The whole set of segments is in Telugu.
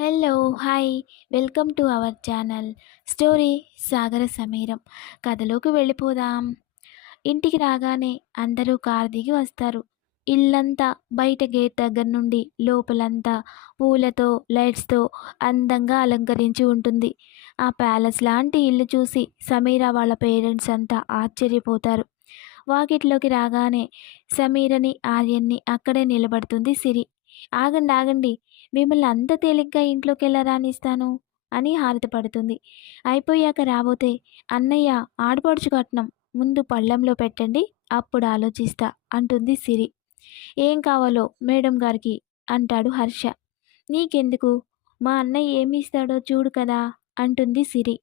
Hello! Hi! Welcome to our channel. Story 'సాగర సమీరం'. కథలోకి వెళ్ళిపోదాం. ఇంటికి రాగానే అందరూ కారు దిగి వస్తారు. ఇల్లంతా బయట గేట్ దగ్గర నుండి లోపలంతా పూలతో, లైట్స్‌తో అందంగా అలంకరించి ఉంటుంది. ఆ ప్యాలెస్ లాంటి ఇల్లు చూసి సమీర వాళ్ళ పేరెంట్స్ అంతా ఆశ్చర్యపోతారు. వాకిట్లోకి రాగానే సమీరని, ఆర్యన్ని అక్కడే నిలబడుతుంది సిరి. ఆగండి, ఆగండి, మిమ్మల్ని అంత తేలిగ్గా ఇంట్లోకెలా రానిస్తాను అని హారతి పడుతుంది. అయిపోయాక రాబోతే అన్నయ్య ఆడపడుచు కట్నం ముందు పళ్ళెంలో పెట్టండి, అప్పుడు ఆలోచిస్తా అంటుంది సిరి. ఏం కావాలో మేడం గారికి అంటాడు హర్ష. నీకెందుకు, మా అన్నయ్య ఏమి ఇస్తాడో చూడు కదా అంటుంది సిరి.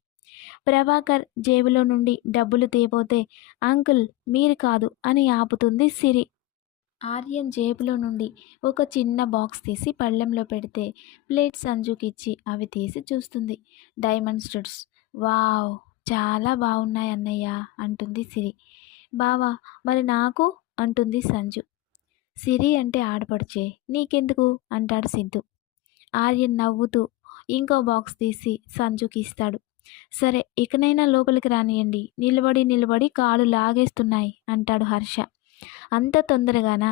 ప్రభాకర్ జేబులో నుండి డబ్బులు తీయబోతే అంకుల్ మీరు కాదు అని ఆపుతుంది సిరి. ఆర్యన్ జేబులో నుండి ఒక చిన్న బాక్స్ తీసి పళ్ళెంలో పెడితే ప్లేట్ సంజుకిచ్చి అవి తీసి చూస్తుంది. Diamond studs. వావ్, చాలా బాగున్నాయి అన్నయ్య అంటుంది సిరి. బావా మరి నాకు అంటుంది సంజు. సిరి అంటే ఆడపడిచే, నీకెందుకు అంటాడు సిద్ధు. ఆర్యన్ నవ్వుతూ ఇంకో బాక్స్ తీసి సంజుకి ఇస్తాడు. సరే ఇకనైనా లోపలికి రానియండి, నిలబడి నిలబడి కాళ్ళు లాగేస్తున్నాయి అంటాడు హర్ష. అంత తొందరగానా?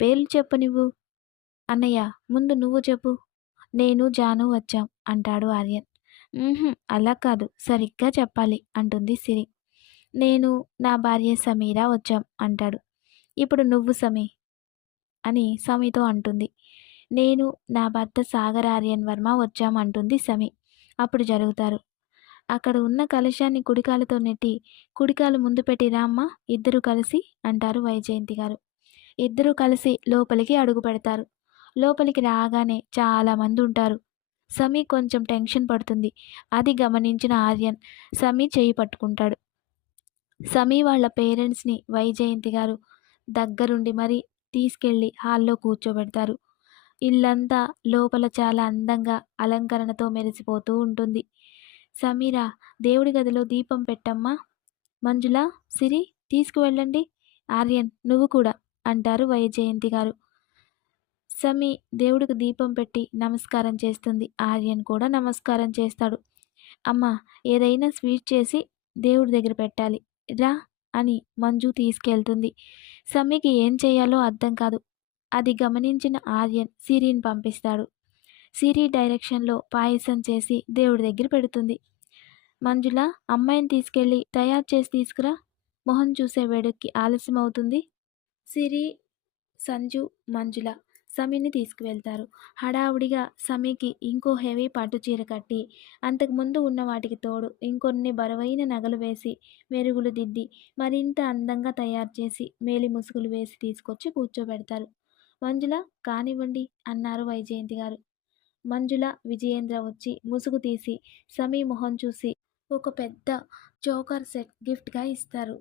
పేర్లు చెప్పు నువ్వు. అన్నయ్య ముందు నువ్వు చెప్పు. నేను జాను వచ్చాం అంటాడు ఆర్యన్. అలా కాదు, సరిగ్గా చెప్పాలి అంటుంది సిరి. నేను నా భార్య సమీరా వచ్చాం అంటాడు. ఇప్పుడు నువ్వు సమీ అని సమీతో అంటుంది. నేను నా భర్త సాగర్ ఆర్యన్ వర్మ వచ్చాం అంటుంది సమీ. అప్పుడు జరుగుతారు. అక్కడ ఉన్న కలశాన్ని కుడికాలతో నెట్టి కుడికాలు ముందు పెట్టి రామ్మా ఇద్దరు కలిసి అంటారు వైజయంతి గారు. ఇద్దరూ కలిసి లోపలికి అడుగు పెడతారు. లోపలికి రాగానే చాలామంది ఉంటారు. సమీ కొంచెం టెన్షన్ పడుతుంది. అది గమనించిన ఆర్యన్ సమీ చేయి పట్టుకుంటాడు. సమీ వాళ్ళ పేరెంట్స్ని వైజయంతి గారు దగ్గరుండి మరీ తీసుకెళ్ళి హాల్లో కూర్చోబెడతారు. ఇల్లంతా లోపల చాలా అందంగా అలంకరణతో మెరిసిపోతూ ఉంటుంది. సమీరా, దేవుడి గదిలో దీపం పెట్టమ్మా. మంజుల, సిరి తీసుకువెళ్ళండి. ఆర్యన్ నువ్వు కూడా అంటారు వైజయంతి గారు. సమీ దేవుడికి దీపం పెట్టి నమస్కారం చేస్తుంది. ఆర్యన్ కూడా నమస్కారం చేస్తాడు. అమ్మ, ఏదైనా స్వీట్ చేసి దేవుడి దగ్గర పెట్టాలి రా అని మంజు తీసుకెళ్తుంది. సమీకి ఏం చేయాలో అర్థం కాదు. అది గమనించిన ఆర్యన్ సిరిని పంపిస్తాడు. సిరి డైరెక్షన్లో పాయసం చేసి దేవుడి దగ్గర పెడుతుంది. మంజుల, అమ్మాయిని తీసుకెళ్ళి తయారు చేసి తీసుకురా, మొహం చూసే వేడుక్కి ఆలస్యం అవుతుంది. సిరి, సంజు, మంజుల సమీని తీసుకువెళ్తారు. హడావుడిగా సమీకి ఇంకో హెవీ పట్టు చీర కట్టి అంతకుముందు ఉన్న వాటికి తోడు ఇంకొన్ని బరువైన నగలు వేసి మెరుగులు దిద్ది మరింత అందంగా తయారు చేసి మేలి ముసుగులు వేసి తీసుకొచ్చి కూర్చోబెడతారు. మంజుల, కానివ్వండి అన్నారు వైజయంతి గారు. మంజుల, విజయేంద్ర వచ్చి ముసుగు తీసి సమీ మొహం చూసి ఒక పెద్ద చోకర్ సెట్ గిఫ్ట్గా ఇస్తారు.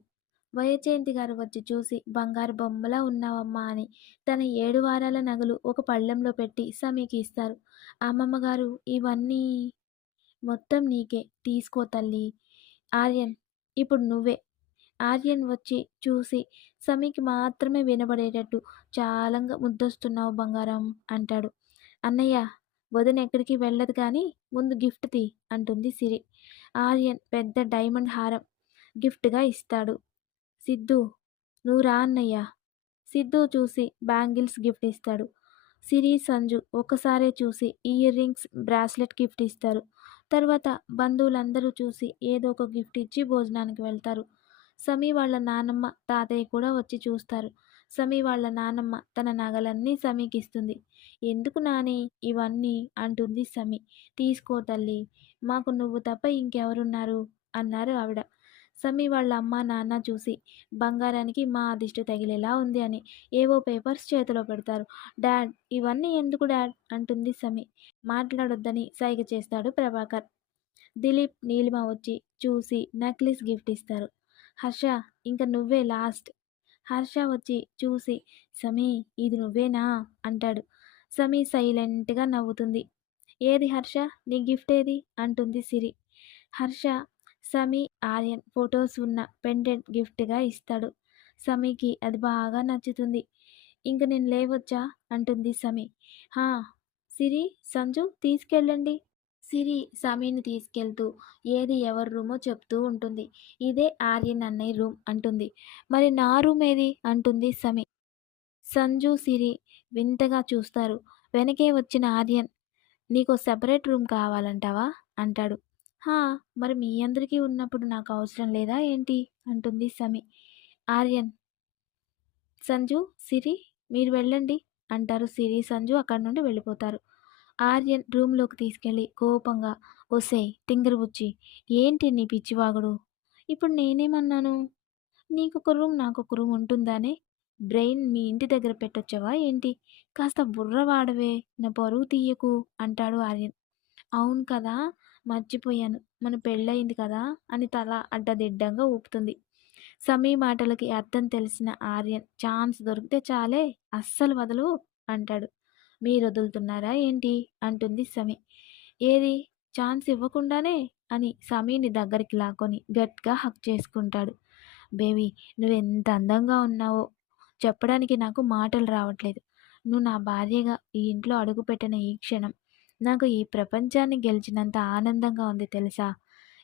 వైజయంతి గారు వచ్చి చూసి బంగారు బొమ్మలా ఉన్నావమ్మా అని తన 7 వారాల నగలు ఒక పళ్ళెంలో పెట్టి సమీకి ఇస్తారు. అమ్మమ్మ గారు ఇవన్నీ మొత్తం నీకే, తీసుకో తల్లి. ఆర్యన్, ఇప్పుడు నువ్వే. ఆర్యన్ వచ్చి చూసి సమీకి మాత్రమే వినబడేటట్టు చాలంగా ముద్దొస్తున్నావు బంగారం అంటాడు. అన్నయ్య, వదిన ఎక్కడికి వెళ్ళదు కానీ ముందు గిఫ్ట్ తీ అంటుంది సిరి. ఆర్యన్ పెద్ద డైమండ్ హారం గిఫ్ట్గా ఇస్తాడు. సిద్ధు, నువ్వు రా అన్నయ్య. సిద్ధు చూసి బ్యాంగిల్స్ గిఫ్ట్ ఇస్తాడు. సిరి, సంజు ఒక్కసారే చూసి ఇయర్ రింగ్స్, బ్రాస్లెట్ గిఫ్ట్ ఇస్తారు. తర్వాత బంధువులందరూ చూసి ఏదో ఒక గిఫ్ట్ ఇచ్చి భోజనానికి వెళ్తారు. సమీ వాళ్ళ నానమ్మ, తాతయ్య కూడా వచ్చి చూస్తారు. సమీ వాళ్ళ నానమ్మ తన నగలన్నీ సమీకి ఇస్తుంది. ఎందుకు నాని ఇవన్నీ అంటుంది సమీ. తీసుకో తల్లి, మాకు నువ్వు తప్ప ఇంకెవరున్నారు అన్నారు ఆవిడ. సమీ వాళ్ళ అమ్మ నాన్న చూసి బంగారానికి మా అదిష్టి తగిలేలా ఉంది అని ఏవో పేపర్స్ చేతిలో పెడతారు. డాడ్, ఇవన్నీ ఎందుకు డాడ్ అంటుంది సమీ. మాట్లాడొద్దని సైగ చేస్తాడు ప్రభాకర్. దిలీప్, నీలిమ వచ్చి చూసి నెక్లెస్ గిఫ్ట్ ఇస్తారు. హర్ష, ఇంక నువ్వే లాస్ట్. హర్ష వచ్చి చూసి సమీ ఇది నువ్వేనా అంటాడు. సమీ సైలెంట్గా నవ్వుతుంది. ఏది హర్ష, నీ గిఫ్ట్ ఏది అంటుంది సిరి. హర్ష సమీ, ఆర్యన్ ఫొటోస్ ఉన్న పెండెంట్ గిఫ్ట్గా ఇస్తాడు. సమీకి అది బాగా నచ్చుతుంది. ఇంక నేను లేవచ్చా అంటుంది సమీ. హా, సిరి, సంజు తీసుకెళ్ళండి. సిరి సమీని తీసుకెళ్తూ ఏది ఎవరి రూమో చెప్తూ ఉంటుంది. ఇదే ఆర్యన్ అన్నయ్య రూమ్ అంటుంది. మరి నా రూమ్ ఏది అంటుంది సమీ. సంజు, సిరి వింతగా చూస్తారు. వెనకే వచ్చిన ఆర్యన్ నీకో సెపరేట్ రూమ్ కావాలంటావా అంటాడు. హా, మరి మీ అందరికీ ఉన్నప్పుడు నాకు అవసరం లేదా ఏంటి అంటుంది సమీ. ఆర్యన్, సంజు, సిరి మీరు వెళ్ళండి అంటారు. సిరి, సంజు అక్కడి నుండి వెళ్ళిపోతారు. ఆర్యన్ రూమ్లోకి తీసుకెళ్ళి కోపంగా, ఒసేయ్ తింగరబుచ్చి, ఏంటి నీ పిచ్చివాగుడు? ఇప్పుడు నేనేమన్నాను? నీకొక రూమ్ నాకొక రూమ్ ఉంటుందానే? బ్రెయిన్ మీ ఇంటి దగ్గర పెట్టొచ్చావా ఏంటి? కాస్త బుర్ర వాడవే, నా పరువు తీయకు అంటాడు ఆర్యన్. అవును కదా, మర్చిపోయాను, మన పెళ్ళయింది కదా అని తల అడ్డదిడ్డంగా ఊపుతుంది. సమీ మాటలకి అర్థం తెలిసిన ఆర్యన్ ఛాన్స్ దొరికితే చాలే, అస్సలు వదలు అంటాడు. మీరొదులుతున్నారా ఏంటి అంటుంది సమీ. ఏది, ఛాన్స్ ఇవ్వకుండానే అని సమీని దగ్గరికి లాక్కొని గట్టిగా హక్ చేసుకుంటాడు. బేబీ, నువ్వెంత అందంగా ఉన్నావో చెప్పడానికి నాకు మాటలు రావట్లేదు. నువ్వు నా భార్యగా ఈ ఇంట్లో అడుగుపెట్టిన ఈ క్షణం నాకు ఈ ప్రపంచాన్ని గెలిచినంత ఆనందంగా ఉంది తెలుసా?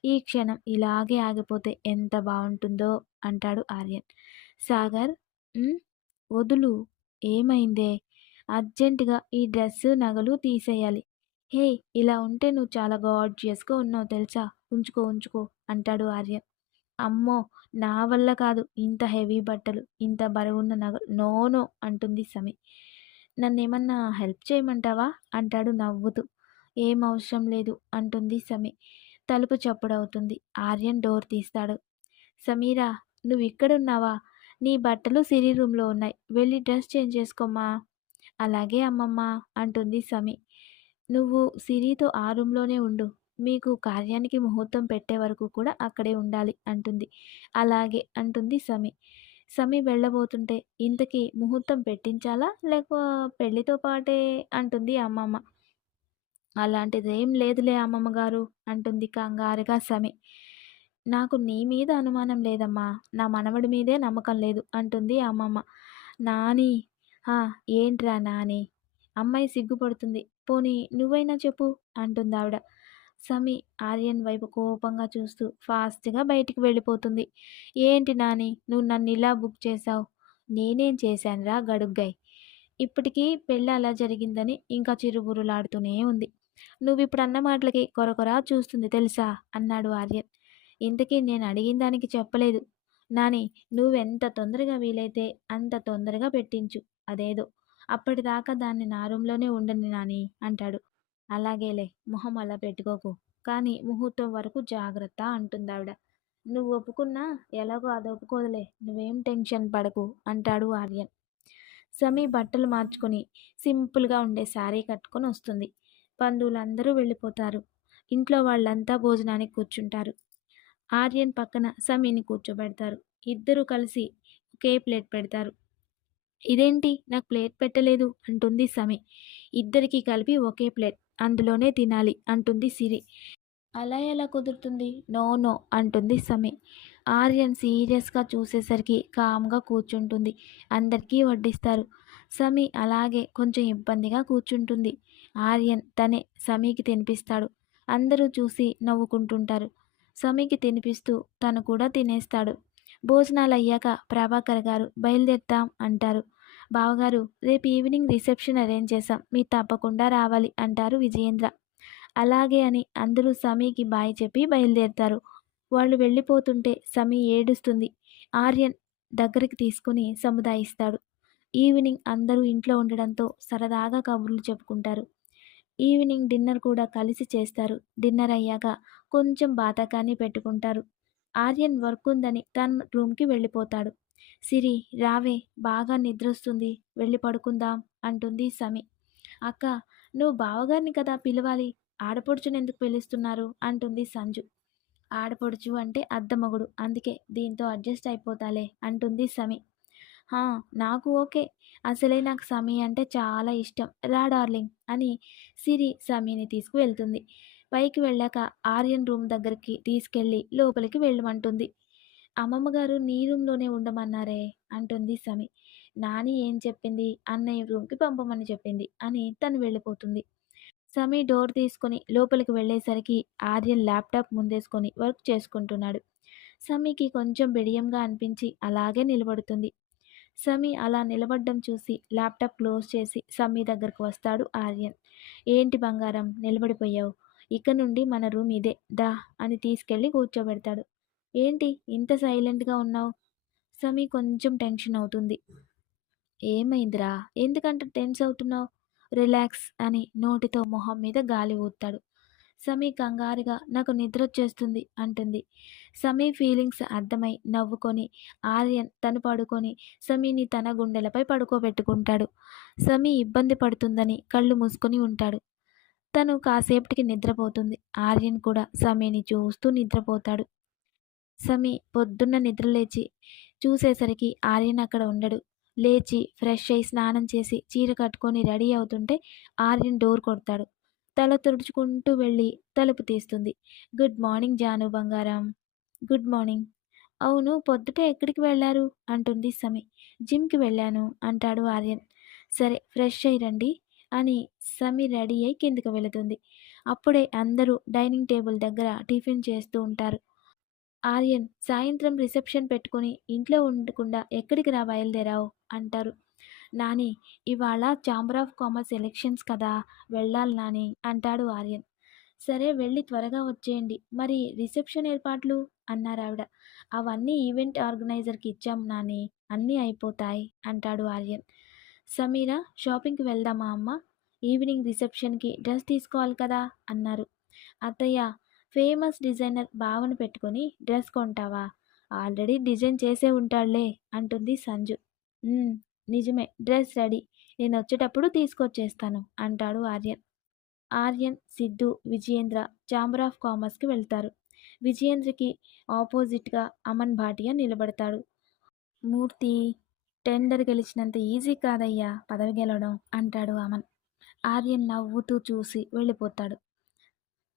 ఈ క్షణం ఇలాగే ఆగిపోతే ఎంత బావుంటుందో అంటాడు ఆర్యన్. సాగర్, "ఉమ్, వదులు, ఏమైందే? అర్జెంటుగా ఈ డ్రెస్సు, నగలు తీసేయాలి. హే, ఇలా ఉంటే నువ్వు చాలా గార్జియస్‌గా ఉన్నావు తెలుసా? ఉంచుకో, ఉంచుకో" అంటాడు ఆర్యన్. అమ్మో, నా వల్ల కాదు ఇంత హెవీ బట్టలు, ఇంత బరువున్న నగలు, నో నో అంటుంది సమీ. నన్నేమన్నా హెల్ప్ చేయమంటావా అంటాడు నవ్వుతూ. ఏం అవసరం లేదు అంటుంది సమీ. తలుపు చప్పుడవుతుంది. ఆర్యన్ డోర్ తీస్తాడు. సమీరా, నువ్వు ఇక్కడున్నావా? నీ బట్టలు సిరి రూమ్లో ఉన్నాయి, వెళ్ళి డ్రెస్ చేంజ్ చేసుకోమ్మా. అలాగే అమ్మమ్మ అంటుంది సమీ. నువ్వు సిరితో ఆ రూమ్లోనే ఉండు, మీకు కార్యానికి ముహూర్తం పెట్టే వరకు కూడా అక్కడే ఉండాలి అంటుంది. అలాగే అంటుంది సమీ. సమీ వెళ్ళబోతుంటే ఇంతకీ ముహూర్తం పెట్టించాలా లేక పెళ్లితో పాటే అంటుంది అమ్మమ్మ. అలాంటిదేం లేదులే అమ్మమ్మ గారు అంటుంది కంగారుగా సమీ. నాకు నీ మీద అనుమానం లేదమ్మా, నా మనవడి మీదే నమ్మకం లేదు అంటుంది అమ్మమ్మ. నాని, "ఆ, ఏంట్రా నాని?" అమ్మాయి సిగ్గుపడుతుంది. పోనీ నువ్వైనా చెప్పు అంటుందావిడ. సమీ ఆర్యన్ వైపు కోపంగా చూస్తూ ఫాస్ట్‌గా బయటికి వెళ్ళిపోతుంది. ఏంటి నాని, నువ్వు నన్నిలా బుక్ చేశావు? నేనేం చేశానురా గడుగ్గాయ్. ఇప్పటికి పెళ్ళి అలా జరిగిందని ఇంకా చిరుబుర్రులాడుతూనే ఉంది. నువ్విప్పుడన్న మాటలకి కొరకొరా చూస్తుంది తెలుసా అన్నాడు ఆర్యన్. ఇంతకీ నేను అడిగిన దానికి చెప్పలేదు. నాని, నువ్వెంత తొందరగా వీలైతే అంత తొందరగా పెట్టించు అదేదో. అప్పటిదాకా దాన్ని నా రూమ్‌లోనే ఉండని నాని అంటాడు. అలాగేలే, మొహం అలా పెట్టుకోకు. కానీ ముహూర్తం వరకు జాగ్రత్త అంటుందావిడ. నువ్వు ఒప్పుకున్నా ఎలాగో అది ఒప్పుకోదులే, నువ్వేం టెన్షన్ పడకు అంటాడు ఆర్యన్. సమీ బట్టలు మార్చుకొని సింపుల్‌గా ఉండే శారీ కట్టుకొని వస్తుంది. బంధువులందరూ వెళ్ళిపోతారు. ఇంట్లో వాళ్ళంతా భోజనానికి కూర్చుంటారు. ఆర్యన్ పక్కన సమీని కూర్చోబెడతారు. ఇద్దరూ కలిసి ఒకే ప్లేట్ పెడతారు. ఇదేంటి నాకు ప్లేట్ పెట్టలేదు అంటుంది సమీ. ఇద్దరికీ కలిపి ఒకే ప్లేట్, అందులోనే తినాలి అంటుంది సిరి. అలా ఎలా కుదురుతుంది? నో నో అంటుంది సమీ. ఆర్యన్ సీరియస్గా చూసేసరికి కామ్గా కూర్చుంటుంది. అందరికీ వడ్డిస్తారు. సమీ అలాగే కొంచెం ఇబ్బందిగా కూర్చుంటుంది. ఆర్యన్ తనే సమీకి తినిపిస్తాడు. అందరూ చూసి నవ్వుకుంటుంటారు. సమీకి తినిపిస్తూ తను కూడా తినేస్తాడు. భోజనాలు అయ్యాక ప్రభాకర్ గారు బయలుదేరుతాం అంటారు. బావగారు, రేపు ఈవినింగ్ రిసెప్షన్ అరేంజ్ చేశాం, మీరు తప్పకుండా రావాలి అంటారు విజయేంద్ర. అలాగే అని అందరూ సమీకి బాయ్ చెప్పి బయలుదేరుతారు. వాళ్ళు వెళ్ళిపోతుంటే సమీ ఏడుస్తుంది. ఆర్యన్ దగ్గరికి తీసుకుని సముదాయిస్తాడు. ఈవినింగ్ అందరూ ఇంట్లో ఉండడంతో సరదాగా కబుర్లు చెప్పుకుంటారు. ఈవినింగ్ డిన్నర్ కూడా కలిసి చేస్తారు. డిన్నర్ అయ్యాక కొంచెం బాతాకాన్ని పెట్టుకుంటారు. ఆర్యన్ వర్క్ ఉందని తన రూమ్కి వెళ్ళిపోతాడు. సిరి, రావే, బాగా నిద్రొస్తుంది, వెళ్ళి పడుకుందాం అంటుంది సమీ. అక్క, నువ్వు బావగారిని కదా పిలవాలి, ఆడపడుచునెందుకు పిలుస్తున్నారు అంటుంది సంజు. ఆడపడుచు అంటే అద్దమొగుడు, అందుకే దీంతో అడ్జస్ట్ అయిపోతాలే అంటుంది సమీ. హా, నాకు ఓకే, అసలే నాకు సమీ అంటే చాలా ఇష్టం, రా డార్లింగ్ అని సిరి సమీని తీసుకువెళ్తుంది. పైకి వెళ్ళాక ఆర్యన్ రూమ్ దగ్గరికి తీసుకెళ్ళి లోపలికి వెళ్ళమంటుంది. అమ్మమ్మగారు నీ రూమ్లోనే ఉండమన్నారే అంటుంది సమీ. నాని ఏం చెప్పింది, అన్నయ్య రూమ్కి పంపమని చెప్పింది అని తను వెళ్ళిపోతుంది. సమీ డోర్ తీసుకొని లోపలికి వెళ్ళేసరికి ఆర్యన్ ల్యాప్టాప్ ముందేసుకొని వర్క్ చేసుకుంటున్నాడు. సమీకి కొంచెం బిడియంగా అనిపించి అలాగే నిలబడుతుంది. సమీ అలా నిలబడ్డం చూసి ల్యాప్టాప్ క్లోజ్ చేసి సమీ దగ్గరకు వస్తాడు ఆర్యన్. ఏంటి బంగారం నిలబడిపోయావు? ఇక నుండి మన రూమ్ ఇదే దా అని తీసుకెళ్ళి కూర్చోబెడతాడు. ఏంటి ఇంత సైలెంట్గా ఉన్నావు? సమీ కొంచెం టెన్షన్ అవుతుంది. ఏమైందిరా? ఎందుకంత టెన్స్ అవుతున్నావు? రిలాక్స్ అని నోటితో మొహం మీద గాలి ఊదుతాడు. సమీ కంగారుగా నాకు నిద్రొచ్చేస్తుంది అంటుంది. సమీ ఫీలింగ్స్ అర్థమై నవ్వుకొని ఆర్యన్ తను పడుకొని సమీని తన గుండెలపై పడుకోబెట్టుకుంటాడు. సమీ ఇబ్బంది పడుతుందని కళ్ళు మూసుకొని ఉంటాడు. తను కాసేపటికి నిద్రపోతుంది. ఆర్యన్ కూడా సమీని చూస్తూ నిద్రపోతాడు. సమీ పొద్దున్న నిద్రలేచి చూసేసరికి ఆర్యన్ అక్కడ ఉండడు. లేచి ఫ్రెష్ అయి స్నానం చేసి చీర కట్టుకొని రెడీ అవుతుంటే ఆర్యన్ డోర్ కొడతాడు. తల తుడుచుకుంటూ వెళ్ళి తలుపు తీస్తుంది. గుడ్ మార్నింగ్ జాను బంగారం. Good morning. అవును పొద్దుటే ఎక్కడికి వెళ్ళారు అంటుంది సమీ. జిమ్కి వెళ్ళాను అంటాడు ఆర్యన్. సరే ఫ్రెష్ అయి రండి అని సమీ రెడీ అయి కిందకి వెళుతుంది. అప్పుడే అందరూ డైనింగ్ టేబుల్ దగ్గర టిఫిన్ చేస్తూ ఉంటారు. ఆర్యన్ సాయంత్రం రిసెప్షన్ పెట్టుకొని ఇంట్లో ఉండకుండా ఎక్కడికి రా బయలుదేరావు అంటారు. నాని ఇవాళ ఛాంబర్ ఆఫ్ కామర్స్ ఎలక్షన్స్ కదా వెళ్ళాలి నాని అంటాడు ఆర్యన్. సరే వెళ్ళి త్వరగా వచ్చేయండి మరి రిసెప్షన్ ఏర్పాట్లు అన్నారావిడ. అవన్నీ ఈవెంట్ ఆర్గనైజర్కి ఇచ్చాం నాని అన్నీ అయిపోతాయి అంటాడు ఆర్యన్. సమీర షాపింగ్కి వెళ్దామా అమ్మ? ఈవినింగ్ రిసెప్షన్కి డ్రెస్ తీసుకోవాలి కదా అన్నారు. అత్తయ్య ఫేమస్ డిజైనర్ భావన పెట్టుకొని డ్రెస్ కొంటావా? ఆల్రెడీ డిజైన్ చేసే ఉంటాడులే అంటుంది సంజు. "ఉమ్, నిజమే డ్రెస్ రెడీ. నేను వచ్చేటప్పుడు తీసుకొచ్చేస్తాను అంటాడు ఆర్యన్. ఆర్యన్, సిద్ధు, విజయేంద్ర ఛాంబర్ ఆఫ్ కామర్స్కి వెళ్తారు. విజయేంద్రకి ఆపోజిట్గా అమన్ భాటియా నిలబడతాడు. మూర్తి టెండర్ గెలిచినంత ఈజీ కాదయ్యా పదవి గెలవడం అంటాడు అమన్. ఆర్యన్ నవ్వుతూ చూసి వెళ్ళిపోతాడు.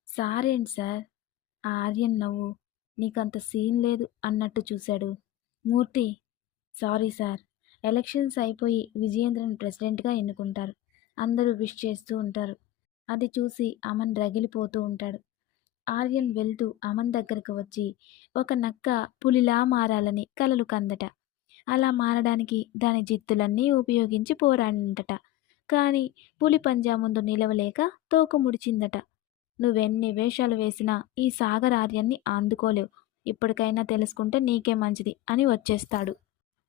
సారేంటి సార్? ఆ ఆర్యన్ నవ్వు నీకంత సీన్ లేదు అన్నట్టు చూశాడు. మూర్తి సారీ సార్. ఎలక్షన్స్ అయిపోయి విజయేంద్రను ప్రెసిడెంట్గా ఎన్నుకుంటారు. అందరూ విష్ చేస్తూ ఉంటారు. అది చూసి అమన్ రగిలిపోతూ ఉంటాడు. ఆర్యన్ వెళ్తూ అమన్ దగ్గరకు వచ్చి ఒక నక్క పులిలా మారాలని కలలు కందట. అలా మారడానికి దాని జిత్తులన్నీ ఉపయోగించి పోరాడిందట. కానీ పులి పంజా ముందు నిలవలేక తోక ముడిచిందట. నువ్వెన్ని వేషాలు వేసినా ఈ సాగర్ ఆర్యన్ని అందుకోలేవు. ఇప్పటికైనా తెలుసుకుంటే నీకే మంచిది అని వచ్చేస్తాడు.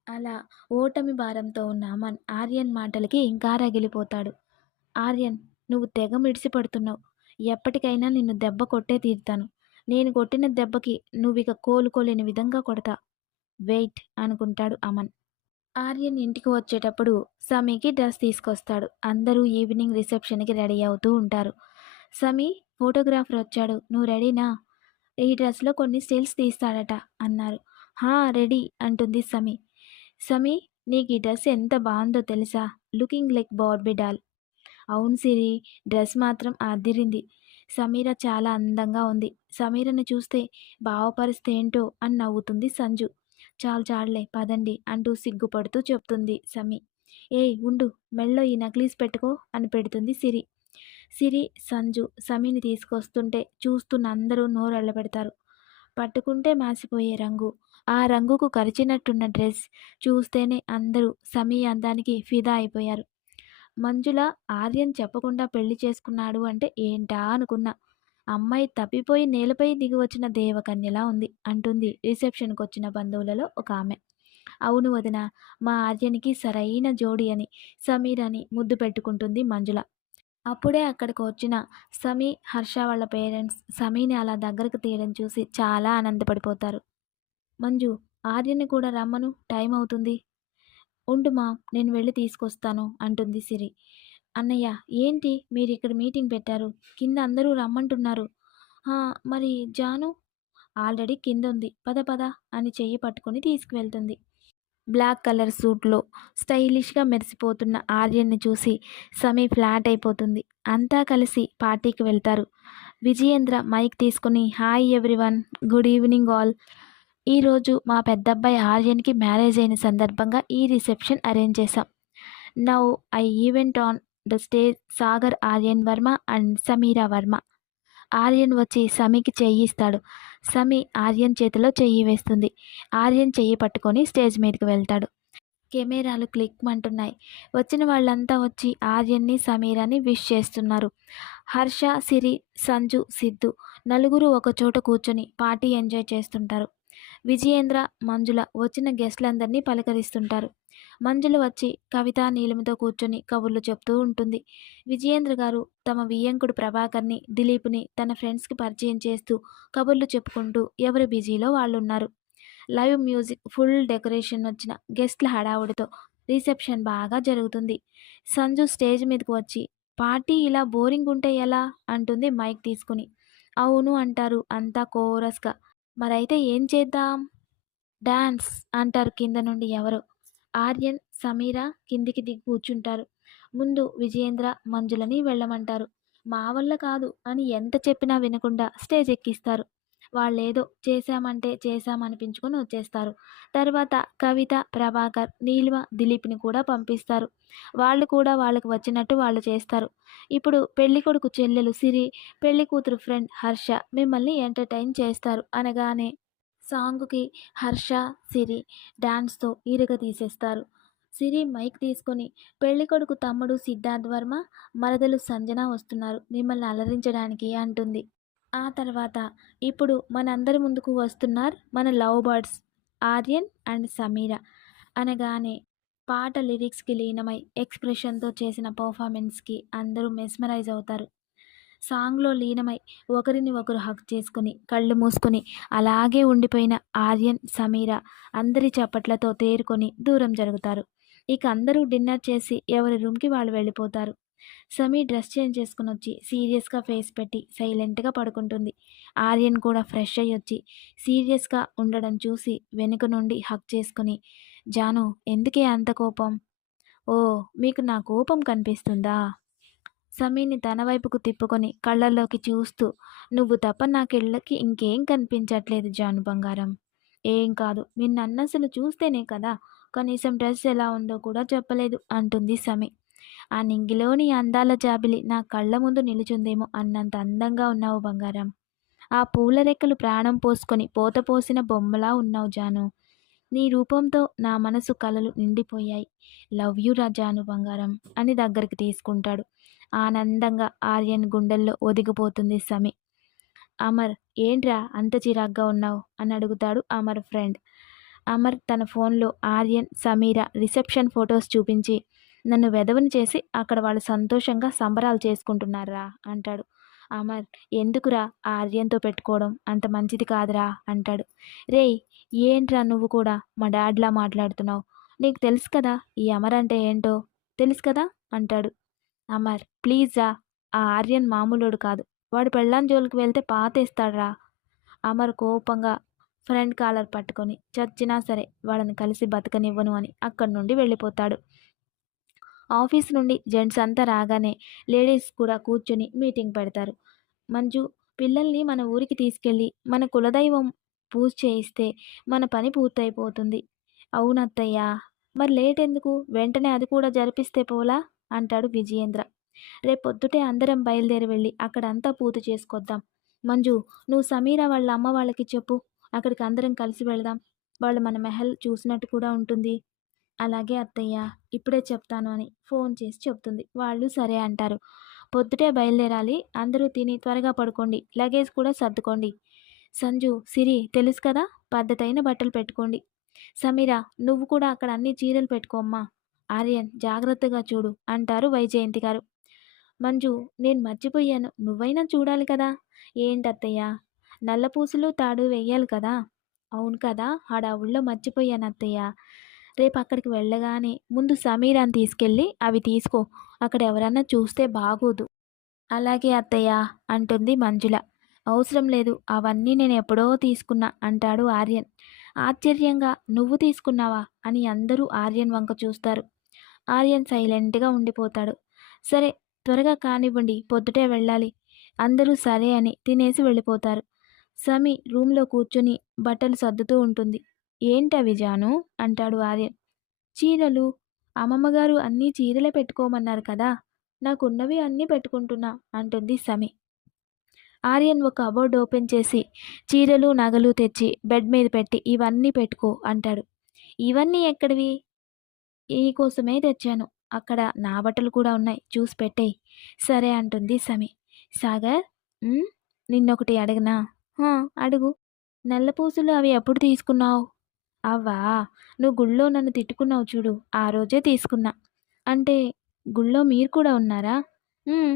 అలా ఓటమి భారంతో ఉన్న అమన్ ఆర్యన్ మాటలకి ఇంకా రగిలిపోతాడు. ఆర్యన్ నువ్వు తెగ మిడిసిపడుతున్నావు. ఎప్పటికైనా నిన్ను దెబ్బ కొట్టే తీరుతాను. నేను కొట్టిన దెబ్బకి నువ్విక కోలుకోలేని విధంగా కొడతా. వెయిట్ అనుకుంటాడు అమన్. ఆర్యన్ ఇంటికి వచ్చేటప్పుడు సమీకి డ్రెస్ తీసుకొస్తాడు. అందరూ ఈవినింగ్ రిసెప్షన్కి రెడీ అవుతూ ఉంటారు. సమీ ఫోటోగ్రాఫర్ వచ్చాడు నువ్వు రెడీనా? ఈ డ్రెస్లో కొన్ని స్టిల్స్ తీస్తాడట అన్నారు. హా రెడీ అంటుంది సమీ. సమీ నీకు ఈ డ్రెస్ ఎంత బాగుందో తెలుసా? Looking like Barbie doll. అవును సిరి డ్రెస్ మాత్రం అదిరింది. సమీర చాలా అందంగా ఉంది. సమీరను చూస్తే బావ పరిస్థితి ఏంటో అని నవ్వుతుంది సంజు. చాలు చాలులే పదండి అంటూ సిగ్గుపడుతూ చెప్తుంది సమీ. ఏయ్ ఉండు మెళ్ళో ఈ నక్లీస్ పెట్టుకో అని పెడుతుంది సిరి. సిరి సంజు సమీని తీసుకొస్తుంటే చూస్తున్న అందరూ నోరెళ్ళబెడతారు. పట్టుకుంటే మాసిపోయే రంగు, ఆ రంగుకు కరిచినట్టున్న డ్రెస్ చూస్తేనే అందరూ సమీ అందానికి ఫిదా అయిపోయారు. మంజుల ఆర్యన్ చెప్పకుండా పెళ్లి చేసుకున్నాడు అంటే ఏంటా అనుకున్నా. అమ్మాయి తప్పిపోయి నేలపై దిగి వచ్చిన దేవకన్యలా ఉంది అంటుంది రిసెప్షన్కి వచ్చిన బంధువులలో ఒక ఆమె. అవును వదిన మా ఆర్యనికి సరైన జోడి అని సమీర్ అని ముద్దు పెట్టుకుంటుంది మంజుల. అప్పుడే అక్కడికి వచ్చిన సమీ హర్ష వాళ్ళ పేరెంట్స్ సమీని అలా దగ్గరకు తీయడం చూసి చాలా ఆనందపడిపోతారు. మంజు ఆర్యని కూడా రమ్మను టైం అవుతుంది. ఉండుమా నేను వెళ్ళి తీసుకొస్తాను అంటుంది సిరి. అన్నయ్య ఏంటి మీరు ఇక్కడ మీటింగ్ పెట్టారు? కింద అందరూ రమ్మంటున్నారు. "ఆ, మరి జాను ఆల్రెడీ కింద ఉంది పద పద అని చెయ్యి పట్టుకొని తీసుకువెళ్తుంది. బ్లాక్ కలర్ సూట్లో స్టైలిష్గా మెరిసిపోతున్న ఆర్యన్ని చూసి సమీ ఫ్లాట్ అయిపోతుంది. అంతా కలిసి పార్టీకి వెళ్తారు. విజయేంద్ర మైక్ తీసుకుని hi everyone, good evening all. ఈరోజు మా పెద్దబ్బాయి ఆర్యన్కి మ్యారేజ్ అయిన సందర్భంగా ఈ రిసెప్షన్ అరేంజ్ చేశాం. Now I event on the stage Sagar, Aryan Varma and Sameera Varma. Aryan వచ్చి సమీకి చెయ్యి ఇస్తాడు. సమీ ఆర్యన్ చేతిలో చెయ్యి వేస్తుంది. ఆర్యన్ చెయ్యి పట్టుకొని స్టేజ్ మీదకి వెళ్తాడు. కెమెరాలు క్లిక్మంటున్నాయి. వచ్చిన వాళ్ళంతా వచ్చి ఆర్యన్ని, సమీరాని విష్ చేస్తున్నారు. హర్ష, సిరి, సంజు, సిద్ధు నలుగురు ఒకచోట కూర్చొని పార్టీ ఎంజాయ్ చేస్తుంటారు. విజయేంద్ర, మంజుల వచ్చిన గెస్ట్లందరినీ పలకరిస్తుంటారు. మంజుల వచ్చి కవిత, నీలిమతో కూర్చొని కబుర్లు చెప్తూ ఉంటుంది. విజయేంద్ర గారు తమ వియ్యంకుడు ప్రభాకర్ని, దిలీప్ని తన ఫ్రెండ్స్కి పరిచయం చేస్తూ కబుర్లు చెప్పుకుంటూ ఎవరు బిజీలో వాళ్ళున్నారు. లైవ్ మ్యూజిక్, ఫుల్ డెకరేషన్, వచ్చిన గెస్ట్ల హడావుడితో రిసెప్షన్ బాగా జరుగుతుంది. సంజు స్టేజ్ మీదకు వచ్చి పార్టీ ఇలా బోరింగ్ ఉంటే ఎలా అంటుంది మైక్ తీసుకుని. అవును అంటారు అంతా కోరస్గా. మరైతే ఏం చేద్దాం? డాన్స్ అంటారు కింద నుండి ఎవరో. ఆర్యన్, సమీర కిందికి దిగి కూర్చుంటారు. ముందు విజయేంద్ర, మంజులని వెళ్ళమంటారు. మా వల్ల కాదు అని ఎంత చెప్పినా వినకుండా స్టేజ్ ఎక్కిస్తారు. వాళ్ళేదో చేశామంటే చేశామనిపించుకొని వచ్చేస్తారు. తర్వాత కవిత, ప్రభాకర్, నీలిమ, దిలీప్ని కూడా పంపిస్తారు. వాళ్ళు కూడా వాళ్ళకి వచ్చినట్టు వాళ్ళు చేస్తారు. ఇప్పుడు పెళ్ళికొడుకు చెల్లెలు సిరి, పెళ్లి కూతురు ఫ్రెండ్ హర్ష మిమ్మల్ని ఎంటర్టైన్ చేస్తారు అనగానే సాంగుకి హర్ష, సిరి డాన్స్తో ఈరగ తీసేస్తారు. సిరి మైక్ తీసుకొని పెళ్ళికొడుకు తమ్ముడు సిద్ధార్థ్ వర్మ, మరదలు సంజన వస్తున్నారు మిమ్మల్ని అలరించడానికి అంటుంది. ఆ తర్వాత ఇప్పుడు మనందరి ముందుకు వస్తున్నారు మన love birds Aryan and Sameera అనగానే పాట లిరిక్స్కి లీనమై ఎక్స్ప్రెషన్తో చేసిన పర్ఫార్మెన్స్కి అందరూ మెస్మరైజ్ అవుతారు. సాంగ్లో లీనమై ఒకరిని ఒకరు హక్ చేసుకుని కళ్ళు మూసుకొని అలాగే ఉండిపోయిన ఆర్యన్, సమీర అందరి చప్పట్లతో తేరుకొని దూరం జరుగుతారు. ఇక అందరూ డిన్నర్ చేసి ఎవరి రూమ్కి వాళ్ళు వెళ్ళిపోతారు. సమీ డ్రెస్ చేంజ్ చేసుకుని వచ్చి సీరియస్గా ఫేస్ పెట్టి సైలెంట్గా పడుకుంటుంది. ఆర్యన్ కూడా ఫ్రెష్ అయ్యి వచ్చి సీరియస్గా ఉండడం చూసి వెనుక నుండి హక్ చేసుకుని, జాను ఎందుకే అంత కోపం? ఓ, మీకు నా కోపం కనిపిస్తుందా? సమీని తన వైపుకు తిప్పుకొని కళ్ళల్లోకి చూస్తూ, నువ్వు తప్ప నాకెళ్ళకి ఇంకేం కనిపించట్లేదు జాను బంగారం. ఏం కాదు, నిన్నసలు చూస్తేనే కదా కనీసం డ్రెస్ ఎలా ఉందో కూడా చెప్పలేదు అంటుంది సమీ. ఆ నింగిలోని అందాల జాబిలి నా కళ్ళ ముందు నిలుచుందేమో అన్నంత అందంగా ఉన్నావు బంగారం. ఆ పూల రెక్కలు ప్రాణం పోసుకొని పోత పోసిన బొమ్మలా ఉన్నావు జాను. నీ రూపంతో నా మనసు కలలు నిండిపోయాయి. లవ్ యూ రా జాను బంగారం అని దగ్గరికి తీసుకుంటాడు. ఆనందంగా ఆర్యన్ గుండెల్లో ఒదిగిపోతుంది సమీ. అమర్, ఏంట్రా అంత చిరాగ్గా ఉన్నావు అని అడుగుతాడు అమర్ ఫ్రెండ్. అమర్ తన ఫోన్లో ఆర్యన్, సమీర రిసెప్షన్ ఫొటోస్ చూపించి, నన్ను వెధవని చేసి అక్కడ వాళ్ళు సంతోషంగా సంబరాలు చేసుకుంటున్నారా అంటాడు. అమర్, ఎందుకురా ఆర్యన్తో పెట్టుకోవడం, అంత మంచిది కాదురా అంటాడు. రేయ్, ఏంట్రా నువ్వు కూడా మా డాడ్లా మాట్లాడుతున్నావు? నీకు తెలుసు కదా ఈ అమర్ అంటే ఏంటో, తెలుసు కదా అంటాడు. అమర్, ప్లీజ్ రా, ఆ ఆర్యన్ మామూలోడు కాదు, వాడు పెళ్ళాం జోలికి వెళ్తే పాతేస్తాడ్రా. అమర్ కోపంగా ఫ్రెండ్ కాలర్ పట్టుకొని చచ్చినా సరే వాళ్ళని కలిసి బతకనివ్వను అని అక్కడి నుండి వెళ్ళిపోతాడు. ఆఫీస్ నుండి జెంట్స్ అంతా రాగానే లేడీస్ కూడా కూర్చొని మీటింగ్ పెడతారు. మంజు, పిల్లల్ని మన ఊరికి తీసుకెళ్ళి మన కులదైవం పూజ చేయిస్తే మన పని పూర్తయిపోతుంది. అవునత్తయ్యా, మరి లేట్ ఎందుకు, వెంటనే అది కూడా జరిపిస్తే పోలా అంటాడు విజయేంద్ర. రేపొద్దుటే అందరం బయలుదేరి వెళ్ళి అక్కడంతా పూర్తి చేసుకొద్దాం. మంజు, నువ్వు సమీరా వాళ్ళ అమ్మ వాళ్ళకి చెప్పు, అక్కడికి అందరం కలిసి వెళదాం. వాళ్ళు మన మెహల్ చూసినట్టు కూడా ఉంటుంది. అలాగే అత్తయ్య, ఇప్పుడే చెప్తాను అని ఫోన్ చేసి చెప్తుంది. వాళ్ళు సరే అంటారు. పొద్దుటే బయలుదేరాలి, అందరూ తిని త్వరగా పడుకోండి, లగేజ్ కూడా సర్దుకోండి. సంజు, సిరి తెలుసు కదా, పద్ధతైన బట్టలు పెట్టుకోండి. సమీరా, నువ్వు కూడా అక్కడ అన్ని చీరలు పెట్టుకోమ్మా. ఆర్యన్, జాగ్రత్తగా చూడు అంటారు వైజయంతి గారు. మంజు, నేను మర్చిపోయాను, నువ్వైనా చూడాలి కదా. ఏంటత్తయ్య, నల్లపూసలు తాడు వెయ్యాలి కదా. అవును కదా, హడావుల్లో మర్చిపోయాను అత్తయ్య. రేపు అక్కడికి వెళ్ళగానే ముందు సమీరాని తీసుకెళ్ళి అవి తీసుకో, అక్కడ ఎవరన్నా చూస్తే బాగోదు. అలాగే అత్తయ్య అంటుంది మంజుల. అవసరం లేదు, అవన్నీ నేను ఎప్పుడో తీసుకున్నా అంటాడు ఆర్యన్. ఆశ్చర్యంగా, నువ్వు తీసుకున్నావా అని అందరూ ఆర్యన్ వంక చూస్తారు. ఆర్యన్ సైలెంట్గా ఉండిపోతాడు. సరే, త్వరగా కానివ్వండి, పొద్దుటే వెళ్ళాలి. అందరూ సరే అని తినేసి వెళ్ళిపోతారు. సమీ రూమ్లో కూర్చొని బట్టలు సర్దుతూ ఉంటుంది. ఏంటవి జాను అంటాడు ఆర్యన్. చీరలు, అమ్మమ్మగారు అన్నీ చీరలే పెట్టుకోమన్నారు కదా, నాకున్నవి అన్నీ పెట్టుకుంటున్నా అంటుంది సమి. ఆర్యన్ ఒక కబోర్డ్ ఓపెన్ చేసి చీరలు, నగలు తెచ్చి బెడ్ మీద పెట్టి ఇవన్నీ పెట్టుకో అంటాడు. ఇవన్నీ ఎక్కడివి? నీకోసమే తెచ్చాను. అక్కడ నా బట్టలు కూడా ఉన్నాయి. చూసి పెట్టేయ్. సరే అంటుంది సమి. సాగర్ "ఉమ్, నిన్నొకటి అడగనా?" "హా, అడుగు." "నల్లపూసలు అవి ఎప్పుడు తీసుకున్నావు?" "అవ్వా, నువ్వు గుళ్ళో నన్ను తిట్టుకున్నావు చూడు, ఆ రోజే తీసుకున్నా." "అంటే గుళ్ళో మీరు కూడా ఉన్నారా?" "ఉమ్,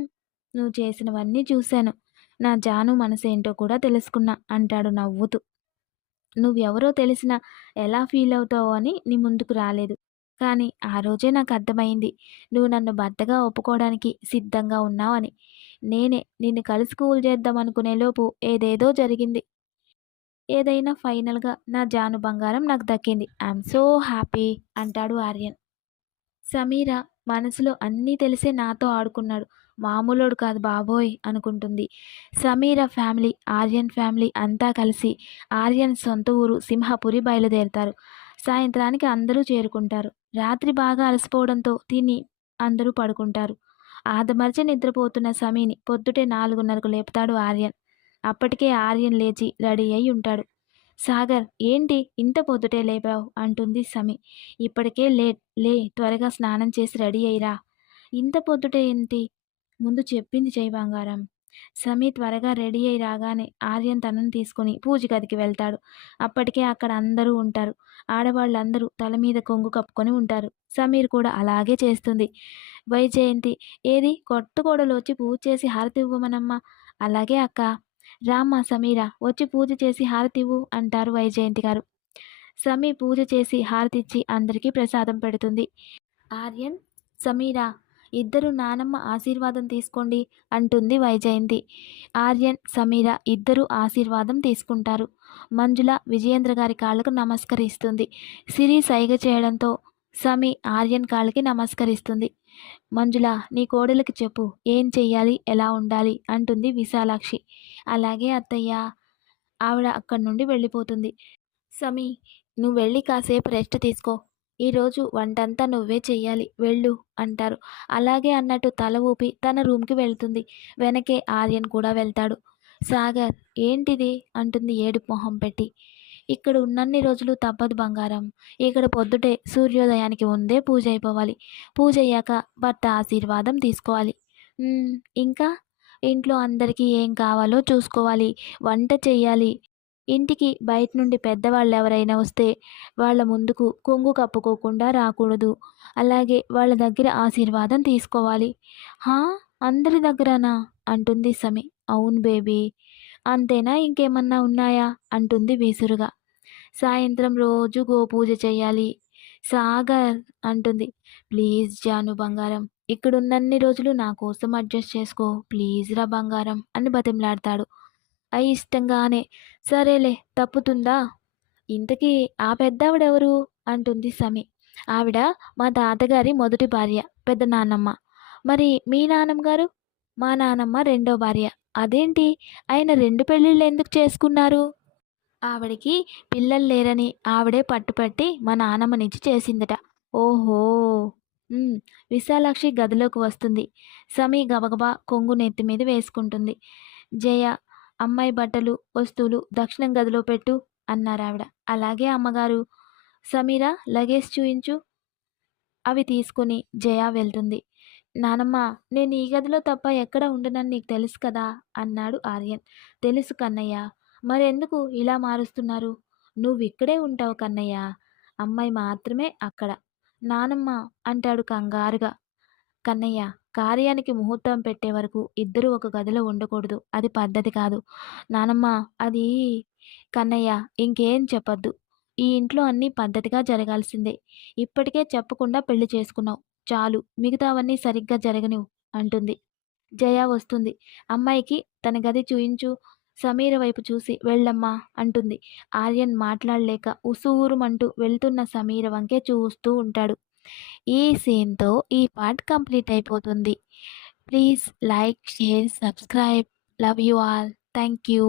నువ్వు చేసినవన్నీ చూశాను. నా జాను మనసేంటో కూడా తెలుసుకున్నా" అంటాడు నవ్వుతూ. "నువ్వెవరో తెలిసినా ఎలా ఫీల్ అవుతావో అని నీ ముందుకు రాలేదు. కానీ ఆ రోజే నాకు అర్థమైంది. నువ్వు నన్ను భర్తగా ఒప్పుకోవడానికి సిద్ధంగా ఉన్నావని. నేనే నిన్ను కలిసి కూల్ చేద్దామనుకునే లోపు ఏదేదో జరిగింది. ఏదైనా ఫైనల్‌గా నా జాను బంగారం నాకు దక్కింది. ఐయామ్ సో హ్యాపీ" అంటాడు ఆర్యన్. సమీర మనసులో అన్నీ తెలిసే నాతో ఆడుకున్నాడు. మామూలోడు కాదు బాబోయ్ అనుకుంటుంది. సమీర ఫ్యామిలీ, ఆర్యన్ ఫ్యామిలీ అంతా కలిసి ఆర్యన్ సొంత ఊరు సింహపురి బయలుదేరతారు. సాయంత్రానికి అందరూ చేరుకుంటారు. రాత్రి బాగా అలసిపోవడంతో తిని అందరూ పడుకుంటారు. ఆదమర్చి నిద్రపోతున్న సమీని పొద్దుటే 4:30కు లేపుతాడు ఆర్యన్. అప్పటికే ఆర్యన్ లేచి రెడీ అయి ఉంటాడు. సాగర్ ఏంటి ఇంత పొద్దుటే లేపావు అంటుంది సమి. ఇప్పటికే లేట్, లే త్వరగా స్నానం చేసి రెడీ అయ్యిరా. ఇంత పొద్దుటే ఏంటి? ముందు చెప్పింది చెయ్యి బంగారం. సమీ త్వరగా రెడీ అయి రాగానే ఆర్యన్ తనని తీసుకుని పూజ గదికి వెళ్తాడు. అప్పటికే అక్కడ అందరూ ఉంటారు. ఆడవాళ్ళందరూ తల మీద కొంగు కప్పుకొని ఉంటారు. సమీర్ కూడా అలాగే చేస్తుంది. వైజయంతి ఏది కొత్త కోడలు వచ్చి పూజ చేసి హారతి ఇవ్వమనమ్మా. అలాగే అక్క. రామ్మా సమీర వచ్చి పూజ చేసి హారతివ్వు అంటారు వైజయంతి గారు. సమీ పూజ చేసి హారతిచ్చి అందరికీ ప్రసాదం పెడుతుంది. ఆర్యన్, సమీర ఇద్దరు నానమ్మ ఆశీర్వాదం తీసుకోండి అంటుంది వైజయంతి. ఆర్యన్, సమీర ఇద్దరూ ఆశీర్వాదం తీసుకుంటారు. మంజుల విజయేంద్ర గారి కాళ్ళకు నమస్కరిస్తుంది. సిరి సైగ చేయడంతో సమీ ఆర్యన్ కాళ్ళకి నమస్కరిస్తుంది. మంజుల నీ కోడలికి చెప్పు ఏం చెయ్యాలి, ఎలా ఉండాలి అంటుంది విశాలాక్షి. అలాగే అత్తయ్య. ఆవిడ అక్కడి నుండి వెళ్ళిపోతుంది. సమీ నువ్వు వెళ్ళి కాసేపు రెస్ట్ తీసుకో. ఈరోజు వంటంతా నువ్వే చెయ్యాలి వెళ్ళు అంటారు. అలాగే అన్నట్టు తల ఊపి తన రూమ్కి వెళ్తుంది. వెనకే ఆర్యన్ కూడా వెళ్తాడు. సాగర్ ఏంటిది అంటుంది ఏడుపు మొహం పెట్టి. ఇక్కడ ఉన్నన్ని రోజులు తప్పదు బంగారం. ఇక్కడ పొద్దుటే సూర్యోదయానికి ముందే పూజ అయిపోవాలి. పూజ అయ్యాక భర్త ఆశీర్వాదం తీసుకోవాలి. ఇంకా ఇంట్లో అందరికీ ఏం కావాలో చూసుకోవాలి. వంట చెయ్యాలి. ఇంటికి బయట నుండి పెద్దవాళ్ళు ఎవరైనా వస్తే వాళ్ళ ముందుకు కొంగు కప్పుకోకుండా రాకూడదు. అలాగే వాళ్ళ దగ్గర ఆశీర్వాదం తీసుకోవాలి. హా, అందరి దగ్గరనా అంటుంది సమి. అవును బేబీ. అంతేనా ఇంకేమన్నా ఉన్నాయా అంటుంది విసురుగా. సాయంత్రం రోజు గోపూజ చెయ్యాలి. సాగర్ అంటుంది. ప్లీజ్ జాను బంగారం ఇక్కడున్నన్ని రోజులు నా కోసం అడ్జస్ట్ చేసుకో ప్లీజ్ రా బంగారం అని బతిమలాడతాడు. అయిష్టంగానే సరేలే తప్పుతుందా. ఇంతకీ ఆ పెద్దావిడెవరు అంటుంది సమి. ఆవిడ మా తాతగారి మొదటి భార్య పెద్ద నాన్నమ్మ. మరి మీ నాన్నమ్మగారు? మా నానమ్మ రెండో భార్య. అదేంటి ఆయన రెండు పెళ్ళిళ్ళు ఎందుకు చేసుకున్నారు? ఆవిడకి పిల్లలు లేరని ఆవిడే పట్టుపట్టి మా నానమ్మనిచ్చి చేసిందట. ఓహో. ఉమ్, విశాలాక్షి గదిలోకి వస్తుంది. సమీ గబగబా కొంగు నెత్తి మీద వేసుకుంటుంది. జయ అమ్మాయి బట్టలు వస్తువులు దక్షిణం గదిలో పెట్టు అన్నారావిడ. అలాగే అమ్మగారు. సమీర లగేజ్ చూయించు. అవి తీసుకుని జయ వెళ్తుంది. నానమ్మ నేను ఈ గదిలో తప్ప ఎక్కడ ఉండనని నీకు తెలుసు కదా అన్నాడు ఆర్యన్. తెలుసు కన్నయ్య. మరెందుకు ఇలా మారుస్తున్నారు? నువ్విక్కడే ఉంటావు కన్నయ్య. అమ్మాయి మాత్రమే అక్కడ. నానమ్మ అంటాడు కంగారుగా. కన్నయ్య కార్యానికి ముహూర్తం పెట్టే వరకు ఇద్దరూ ఒక గదిలో ఉండకూడదు. అది పద్ధతి కాదు. నానమ్మ అది. కన్నయ్య ఇంకేం చెప్పొద్దు. ఈ ఇంట్లో అన్నీ పద్ధతిగా జరగాల్సిందే. ఇప్పటికే చెప్పకుండా పెళ్లి చేసుకున్నావు. చాలు మిగతావన్నీ సరిగ్గా జరగనివ్వు అంటుంది. జయ వస్తుంది. అమ్మాయికి తన గది చూయించు. సమీర వైపు చూసి వెళ్ళమ్మా అంటుంది. ఆర్యన్ మాట్లాడలేక ఉసూరుమంటూ వెళ్తున్న సమీర వంకే చూస్తూ ఉంటాడు. ఈ సీన్‌తో ఈ పార్ట్ కంప్లీట్ అయిపోతుంది. Please like, share, subscribe. Love you all. Thank you.